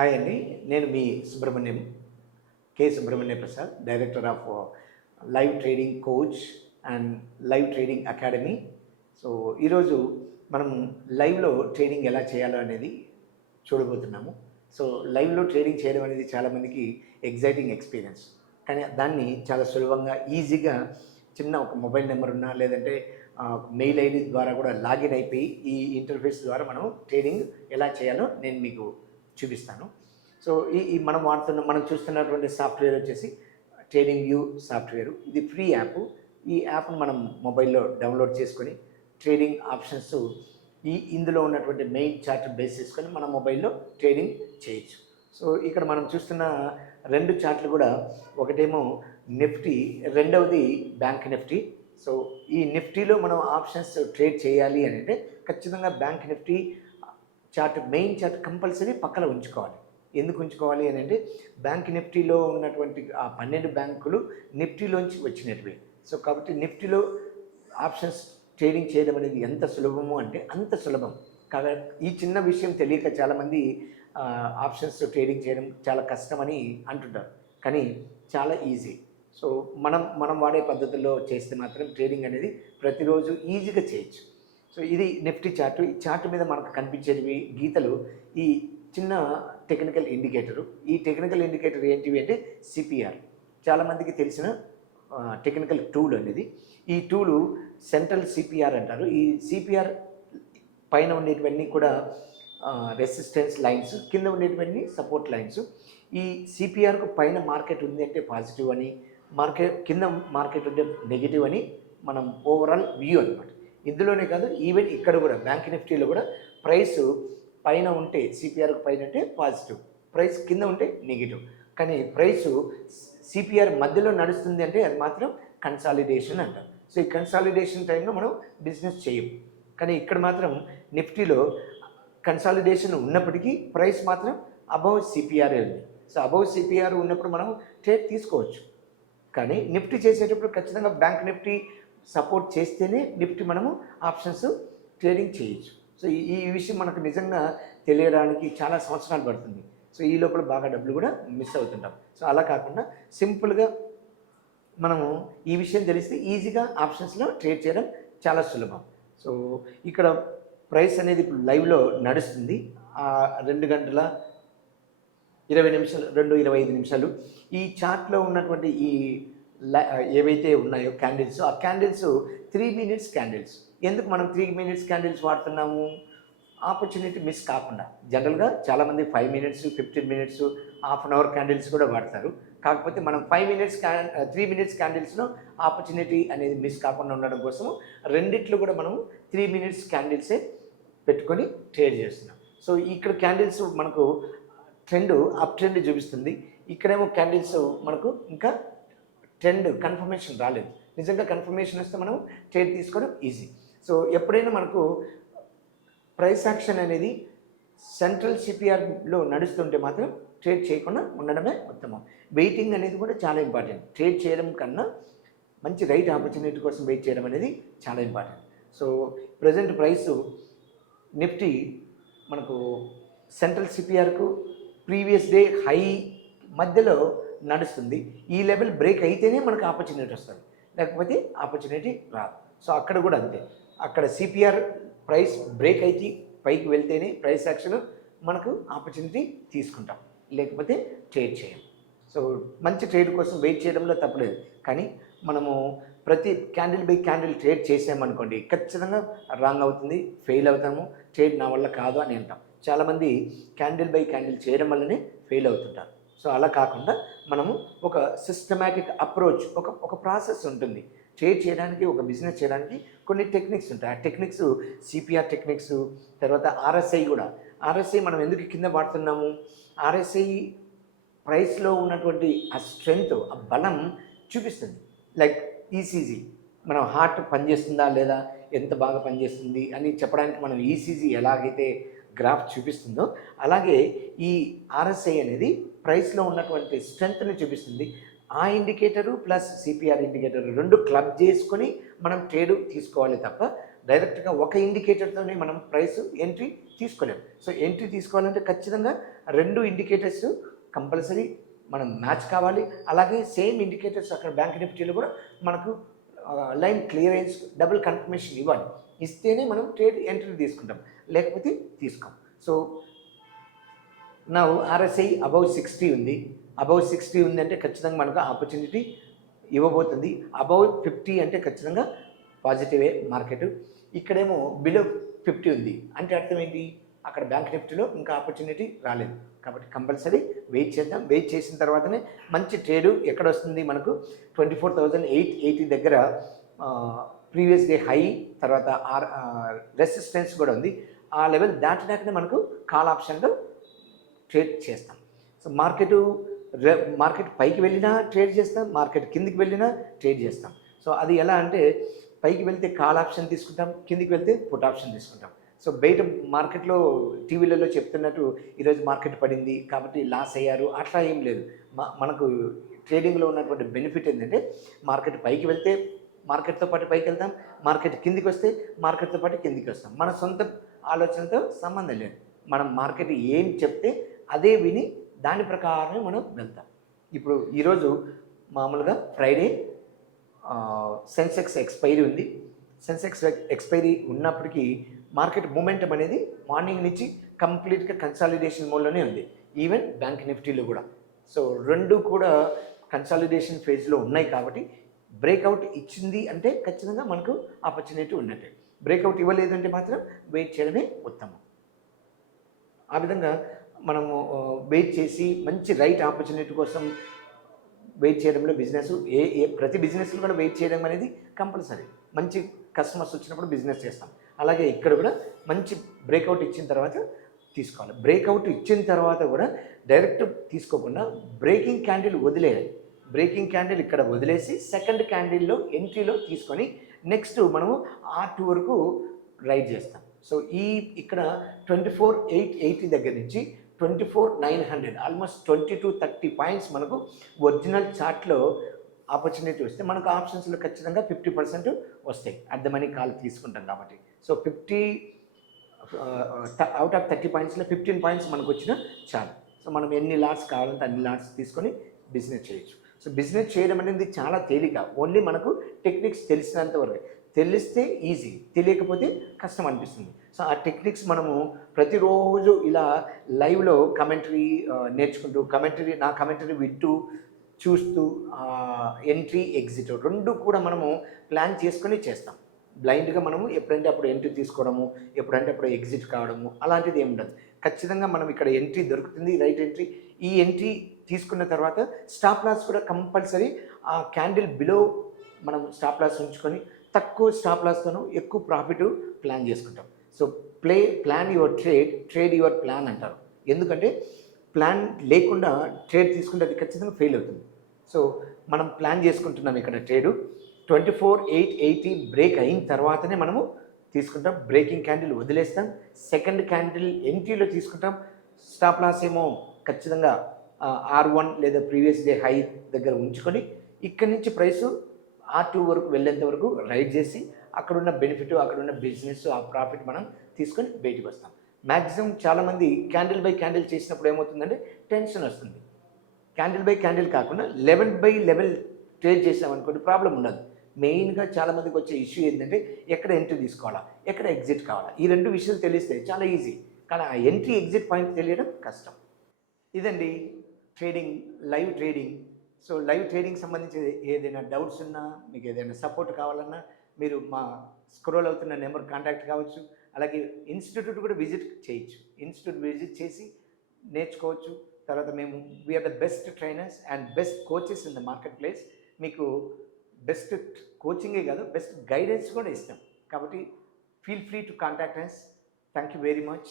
Hi అండి. నేను మీ Subrahmanyam, K. Subrahmanya Prasad, director of live trading coach and live trading academy. So ఈరోజు మనం లైవ్లో ట్రేడింగ్ ఎలా చేయాలో అనేది చూడబోతున్నాము. సో లైవ్లో ట్రేడింగ్ చేయడం అనేది చాలామందికి ఎగ్జైటింగ్ ఎక్స్పీరియన్స్, కానీ దాన్ని చాలా సులభంగా ఈజీగా చిన్న ఒక మొబైల్ నెంబర్ ఉన్నా లేదంటే మెయిల్ ఐడి ద్వారా కూడా లాగిన్ అయిపోయి ఈ ఇంటర్ఫేస్ ద్వారా మనం ట్రేడింగ్ ఎలా చేయాలో నేను మీకు చూపిస్తాను. సో ఈ మనం చూస్తున్నటువంటి సాఫ్ట్వేర్ వచ్చేసి ట్రేడింగ్ వ్యూ సాఫ్ట్వేర్. ఇది ఫ్రీ యాప్. ఈ యాప్ను మనం మొబైల్లో డౌన్లోడ్ చేసుకొని ట్రేడింగ్ ఆప్షన్స్ ఇందులో ఉన్నటువంటి మెయిన్ చార్ట్ బేస్ చేసుకొని మన మొబైల్లో ట్రేడింగ్ చేయొచ్చు. సో ఇక్కడ మనం చూస్తున్న రెండు చార్ట్లు కూడా, ఒకటేమో నిఫ్టీ, రెండవది బ్యాంక్ నిఫ్టీ. సో ఈ నిఫ్టీలో మనం ఆప్షన్స్ ట్రేడ్ చేయాలి అని అంటే ఖచ్చితంగా bank Nifty chart, main chart compulsory పక్కన ఉంచుకోవాలి. ఎందుకు ఉంచుకోవాలి అని అంటే బ్యాంక్ నిఫ్టీలో ఉన్నటువంటి ఆ 12 బ్యాంకులు నిఫ్టీలోంచి వచ్చినటివి. సో కాబట్టి నిఫ్టీలో ఆప్షన్స్ ట్రేడింగ్ చేయడం అనేది ఎంత సులభమో అంటే అంత సులభం. కాబట్టి ఈ చిన్న విషయం తెలియక చాలామంది ఆప్షన్స్ ట్రేడింగ్ చేయడం చాలా కష్టమని అంటుంటారు, కానీ చాలా ఈజీ. సో మనం వాడే పద్ధతుల్లో చేస్తే మాత్రం ట్రేడింగ్ అనేది ప్రతిరోజు ఈజీగా చేయొచ్చు. సో ఇది నిఫ్టీ చార్టు. ఈ చార్ట్ మీద మనకు కనిపించేవి గీతలు ఈ చిన్న టెక్నికల్ ఇండికేటరు. ఈ టెక్నికల్ ఇండికేటర్ ఏంటివి అంటే సిపిఆర్, చాలామందికి తెలిసిన టెక్నికల్ టూల్ అనేది. ఈ టూలు సెంట్రల్ సిపిఆర్ అంటారు. ఈ సిపిఆర్ పైన ఉండేటివన్నీ కూడా రెసిస్టెన్స్ లైన్స్, కింద ఉండేటివన్నీ సపోర్ట్ లైన్స్. ఈ సిపిఆర్కు పైన మార్కెట్ ఉంది అంటే పాజిటివ్ అని, కింద మార్కెట్ ఉంటే నెగిటివ్ అని మనం ఓవరాల్ వ్యూ అనమాట. ఇందులోనే కాదు, ఈవెన్ ఇక్కడ కూడా బ్యాంక్ నిఫ్టీలో కూడా ప్రైస్ పైన ఉంటే సిపిఆర్కు పైన ఉంటే పాజిటివ్, ప్రైస్ కింద ఉంటే నెగిటివ్. కానీ ప్రైసు సిపిఆర్ మధ్యలో నడుస్తుంది అంటే అది మాత్రం కన్సాలిడేషన్ అంటారు. సో ఈ కన్సాలిడేషన్ టైంలో మనం బిజినెస్ చేయం. కానీ ఇక్కడ మాత్రం నిఫ్టీలో కన్సాలిడేషన్ ఉన్నప్పటికీ ప్రైస్ మాత్రం అబౌవ్ సిపిఆర్ ఉంది. సో అబౌవ్ సిపిఆర్ ఉన్నప్పుడు మనం ట్రేడ్ తీసుకోవచ్చు. కానీ నిఫ్టీ చేసేటప్పుడు ఖచ్చితంగా బ్యాంక్ నిఫ్టీ సపోర్ట్ చేస్తేనే నిఫ్టీ మనము ఆప్షన్స్ ట్రేడింగ్ చేయొచ్చు. సో ఈ విషయం మనకు నిజంగా తెలియడానికి చాలా సంవత్సరాలు పడుతుంది. సో ఈ లోపల బాగా డబ్బులు కూడా మిస్ అవుతుంటాం. సో అలా కాకుండా సింపుల్గా మనము ఈ విషయం తెలిస్తే ఈజీగా ఆప్షన్స్లో ట్రేడ్ చేయడం చాలా సులభం. సో ఇక్కడ ప్రైస్ అనేది ఇప్పుడు లైవ్లో నడుస్తుంది. 2 గంటల 20 నిమిషాలు, 2:25 నిమిషాలు. ఈ చార్ట్లో ఉన్నటువంటి ఈ ఏవైతే ఉన్నాయో క్యాండిల్స్, ఆ క్యాండిల్స్ 3 మినిట్స్ క్యాండిల్స్. ఎందుకు మనం 3 మినిట్స్ క్యాండిల్స్ వాడుతున్నాము? ఆపర్చునిటీ మిస్ కాకుండా. జనరల్గా చాలామంది 5 minutes, 15 minutes, half an hour candles కూడా వాడతారు. కాకపోతే మనం 3 మినిట్స్ క్యాండిల్స్లో ఆపర్చునిటీ అనేది మిస్ కాకుండా ఉండడం కోసము రెండిట్లో కూడా మనం 3 మినిట్స్ క్యాండిల్సే పెట్టుకొని ట్రేడ్ చేస్తున్నాం. సో ఇక్కడ క్యాండిల్స్ మనకు ట్రెండ్, అప్ ట్రెండ్ చూపిస్తుంది. ఇక్కడేమో క్యాండిల్స్ మనకు ఇంకా ట్రెండ్ కన్ఫర్మేషన్ రాలేదు. నిజంగా కన్ఫర్మేషన్ వస్తే మనం ట్రేడ్ తీసుకోవడం ఈజీ. సో ఎప్పుడైనా మనకు ప్రైస్ యాక్షన్ అనేది సెంట్రల్ సిపిఆర్లో నడుస్తుంటే మాత్రం ట్రేడ్ చేయకుండా ఉండడమే ఉత్తమం. వెయిటింగ్ అనేది కూడా చాలా ఇంపార్టెంట్. ట్రేడ్ చేయడం కన్నా మంచి రైట్ ఆపర్చునిటీ కోసం వెయిట్ చేయడం అనేది చాలా important. So present price Nifty మనకు సెంట్రల్ సిపిఆర్కు ప్రీవియస్ డే హై మధ్యలో నడుస్తుంది. ఈ లెవెల్ బ్రేక్ అయితేనే మనకు ఆపర్చునిటీ వస్తుంది, లేకపోతే ఆపర్చునిటీ రాదు. సో అక్కడ కూడా అంతే. అక్కడ సిపిఆర్ ప్రైస్ బ్రేక్ అయితే పైకి వెళ్తేనే ప్రైస్ యాక్షన్ మనకు ఆపర్చునిటీ తీసుకుంటాం, లేకపోతే ట్రేడ్ చేయం. సో మంచి ట్రేడ్ కోసం వెయిట్ చేయడంలో తప్పలేదు. కానీ మనము ప్రతి క్యాండిల్ బై క్యాండిల్ ట్రేడ్ చేసామనుకోండి, ఖచ్చితంగా రాంగ్ అవుతుంది, ఫెయిల్ అవుతాము, ట్రేడ్ నా వల్ల కాదు అని అంటాం. చాలామంది క్యాండిల్ బై క్యాండిల్ చేయడం వల్లనే ఫెయిల్ అవుతుంటారు. సో అలా కాకుండా మనము ఒక సిస్టమాటిక్ అప్రోచ్, ఒక ప్రాసెస్ ఉంటుంది. ట్రేడ్ చేయడానికి, ఒక బిజినెస్ చేయడానికి కొన్ని టెక్నిక్స్ ఉంటాయి. ఆ టెక్నిక్స్ సిపిఆర్ టెక్నిక్స్, తర్వాత ఆర్ఎస్ఐ కూడా. ఆర్ఎస్ఐ మనం ఎందుకు కింద వాడుతున్నాము? ఆర్ఎస్ఐ ప్రైస్లో ఉన్నటువంటి ఆ స్ట్రెంగ్త్, ఆ బలం చూపిస్తుంది. లైక్ ఈసీజీ, మనం హార్ట్ పనిచేస్తుందా లేదా, ఎంత బాగా పనిచేస్తుంది అని చెప్పడానికి మనం ఈసీజీ ఎలాగైతే గ్రాఫ్ చూపిస్తుందో, అలాగే ఈ ఆర్ఎస్ఐ అనేది ప్రైస్లో ఉన్నటువంటి స్ట్రెంగ్త్ని చూపిస్తుంది. ఆ ఇండికేటరు ప్లస్ సిపిఆర్ ఇండికేటర్ రెండు క్లబ్ చేసుకొని మనం ట్రేడ్ తీసుకోవాలి తప్ప డైరెక్ట్గా ఒక ఇండికేటర్తోనే మనం ప్రైస్ ఎంట్రీ తీసుకోలేము. సో ఎంట్రీ తీసుకోవాలంటే ఖచ్చితంగా 2 ఇండికేటర్స్ కంపల్సరీ మనం మ్యాచ్ కావాలి. అలాగే సేమ్ ఇండికేటర్స్ అక్కడ బ్యాంక్ నిఫ్టీలో కూడా మనకు లైన్ క్లియరెన్స్ డబుల్ కన్ఫర్మేషన్ ఇవ్వాలి. ఇస్తేనే మనం ట్రేడ్ ఎంట్రీ తీసుకుంటాం, లేకపోతే తీసుకోం. సో నా RSI అబౌవ్ 60 ఉంది. అబౌవ్ 60 ఉందంటే ఖచ్చితంగా మనకు ఆపర్చునిటీ ఇవ్వబోతుంది. అబౌవ్ 50 అంటే ఖచ్చితంగా పాజిటివే మార్కెట్. ఇక్కడేమో బిలో 50 ఉంది అంటే అర్థం ఏంటి, అక్కడ బ్యాంక్ నిఫ్టీలో ఇంకా ఆపర్చునిటీ రాలేదు. కాబట్టి కంపల్సరీ వెయిట్ చేద్దాం. వెయిట్ చేసిన తర్వాతనే మంచి ట్రేడు ఎక్కడ వస్తుంది మనకు 24,880 దగ్గర ప్రీవియస్ డే హై, తర్వాత రెసిస్టెన్స్ కూడా ఉంది. ఆ లెవెల్ దాటినాకనే మనకు కాల్ ఆప్షన్లో ట్రేడ్ చేస్తాం. సో మార్కెట్ పైకి వెళ్ళినా ట్రేడ్ చేస్తాం, మార్కెట్ కిందికి వెళ్ళినా ట్రేడ్ చేస్తాం. సో అది ఎలా అంటే పైకి వెళ్తే కాల్ ఆప్షన్ తీసుకుంటాం, కిందికి వెళ్తే పుట్ ఆప్షన్ తీసుకుంటాం. సో బయట మార్కెట్లో టీవీలలో చెప్తున్నట్టు ఈరోజు మార్కెట్ పడింది కాబట్టి లాస్ అయ్యారు అట్లా ఏం లేదు. మనకు ట్రేడింగ్లో ఉన్నటువంటి బెనిఫిట్ ఏంటంటే మార్కెట్ పైకి వెళ్తే మార్కెట్తో పాటు పైకి వెళ్తాం, మార్కెట్ కిందికి వస్తే మార్కెట్తో పాటు కిందికి వస్తాం. మన సొంత ఆలోచనతో సంబంధం లేదు. మనం మార్కెట్ ఏం చెప్తే అదే విని దాని ప్రకారమే మనం వెళ్తాం. ఇప్పుడు ఈరోజు మామూలుగా ఫ్రైడే సెన్సెక్స్ ఎక్స్పైరీ ఉంది. సెన్సెక్స్ ఎక్స్పైరీ ఉన్నప్పటికీ మార్కెట్ మూమెంటం అనేది మార్నింగ్ నుంచి కంప్లీట్గా కన్సాలిడేషన్ మోడ్లోనే ఉంది. ఈవెన్ బ్యాంక్ నిఫ్టీలో కూడా. సో 2 కూడా కన్సాలిడేషన్ ఫేజ్లో ఉన్నాయి కాబట్టి బ్రేక్అవుట్ ఇచ్చింది అంటే ఖచ్చితంగా మనకు ఆపర్చునిటీ ఉన్నట్టే. బ్రేక్అవుట్ ఇవ్వలేదు అంటే మాత్రం వెయిట్ చేయడమే ఉత్తమం. ఆ విధంగా మనము వెయిట్ చేసి మంచి రైట్ ఆపర్చునిటీ కోసం వెయిట్ చేయడంలో బిజినెస్ ప్రతి బిజినెస్లో కూడా వెయిట్ చేయడం అనేది కంపల్సరీ. మంచి కస్టమర్స్ వచ్చినప్పుడు బిజినెస్ చేస్తాం. అలాగే ఇక్కడ కూడా మంచి బ్రేక్అవుట్ ఇచ్చిన తర్వాత తీసుకోవాలి. బ్రేక్అవుట్ ఇచ్చిన తర్వాత కూడా డైరెక్ట్ తీసుకోకుండా బ్రేకింగ్ క్యాండిల్ వదిలేయాలి. బ్రేకింగ్ క్యాండిల్ ఇక్కడ వదిలేసి సెకండ్ క్యాండిల్లో ఎంట్రీలో తీసుకొని నెక్స్ట్ మనము R2 వరకు రైడ్ చేస్తాం. సో ఇక్కడ 24,880 దగ్గర నుంచి 24,900 ఆల్మోస్ట్ 20 to 30 పాయింట్స్ మనకు ఒరిజినల్ చార్ట్లో ఆపర్చునిటీ వస్తే మనకు ఆప్షన్స్లో ఖచ్చితంగా 50% వస్తాయి. అట్ ద మనీ కాల్ తీసుకుంటాం కాబట్టి. సో 50 అవుట్ ఆఫ్ 30 పాయింట్స్లో 15 పాయింట్స్ మనకు వచ్చినా చాలు. సో మనం ఎన్ని లాట్స్ కావాలంటే అన్ని లాట్స్ తీసుకొని బిజినెస్ చేయొచ్చు. సో బిజినెస్ చేయడం అనేది చాలా తేలిక. ఓన్లీ మనకు టెక్నిక్స్ తెలిసినంత వరకు. తెలిస్తే ఈజీ, తెలియకపోతే కష్టం అనిపిస్తుంది. సో ఆ టెక్నిక్స్ మనము ప్రతిరోజు ఇలా లైవ్లో కమెంటరీ నేర్చుకుంటూ నా కమెంటరీ వింటూ చూస్తూ ఎంట్రీ ఎగ్జిట్ 2 కూడా మనము ప్లాన్ చేసుకొని చేస్తాం. బ్లైండ్గా మనము ఎప్పుడంటే అప్పుడు ఎంట్రీ తీసుకోవడము, ఎప్పుడంటే అప్పుడు ఎగ్జిట్ కావడము అలాంటిది ఏమి ఉండదు. ఖచ్చితంగా మనం ఇక్కడ ఎంట్రీ దొరుకుతుంది, రైట్ ఎంట్రీ. ఈ ఎంట్రీ తీసుకున్న తర్వాత స్టాప్ లాస్ కూడా కంపల్సరీ ఆ క్యాండిల్ బిలో మనం స్టాప్ లాస్ ఉంచుకొని తక్కువ స్టాప్ లాస్తోనూ ఎక్కువ ప్రాఫిట్ ప్లాన్ చేసుకుంటాం. So plan your trade your plan అంటారు. ఎందుకంటే ప్లాన్ లేకుండా ట్రేడ్ తీసుకుంటే అది ఖచ్చితంగా ఫెయిల్ అవుతుంది. సో మనం ప్లాన్ చేసుకుంటున్నాం ఇక్కడ ట్రేడు 24,880 బ్రేక్ అయిన తర్వాతనే మనము తీసుకుంటాం. బ్రేకింగ్ క్యాండిల్ వదిలేస్తాం, సెకండ్ క్యాండిల్ ఎంట్రీలో తీసుకుంటాం. స్టాప్ లాస్ ఏమో ఖచ్చితంగా R1 లేదా ప్రీవియస్ డే హై దగ్గర ఉంచుకొని ఇక్కడి నుంచి ప్రైసు R2 వరకు వెళ్ళేంత వరకు రైడ్ చేసి అక్కడున్న బెనిఫిట్, అక్కడున్న బిజినెస్, ఆ ప్రాఫిట్ మనం తీసుకొని బయటకు వస్తాం. మ్యాక్సిమం చాలామంది క్యాండిల్ బై క్యాండిల్ చేసినప్పుడు ఏమవుతుందంటే టెన్షన్ వస్తుంది. క్యాండిల్ బై క్యాండిల్ కాకుండా లెవెల్ బై లెవెల్ ట్రేడ్ చేసామనుకోండి ప్రాబ్లం ఉండదు. మెయిన్గా చాలామందికి వచ్చే ఇష్యూ ఏంటంటే ఎక్కడ ఎంట్రీ తీసుకోవాలా, ఎక్కడ ఎగ్జిట్ కావాలా, ఈ 2 విషయాలు తెలిస్తే చాలా ఈజీ. కానీ ఆ ఎంట్రీ ఎగ్జిట్ పాయింట్ తెలియడం కష్టం. ఇదండి trading, live trading. So live trading సంబంధించి ఏదైనా డౌట్స్ ఉన్నా, మీకు ఏదైనా సపోర్ట్ కావాలన్నా మీరు మా స్క్రోల్ అవుతున్న నెంబర్ కాంటాక్ట్ కావచ్చు. అలాగే ఇన్స్టిట్యూట్ కూడా విజిట్ చేయొచ్చు. ఇన్స్టిట్యూట్ విజిట్ చేసి నేర్చుకోవచ్చు. తర్వాత మేము we are the best trainers and best coaches in the market place. మీకు బెస్ట్ కోచింగే కాదు, బెస్ట్ గైడెన్స్ కూడా ఇస్తాం. కాబట్టి feel free to contact us. Thank you very much.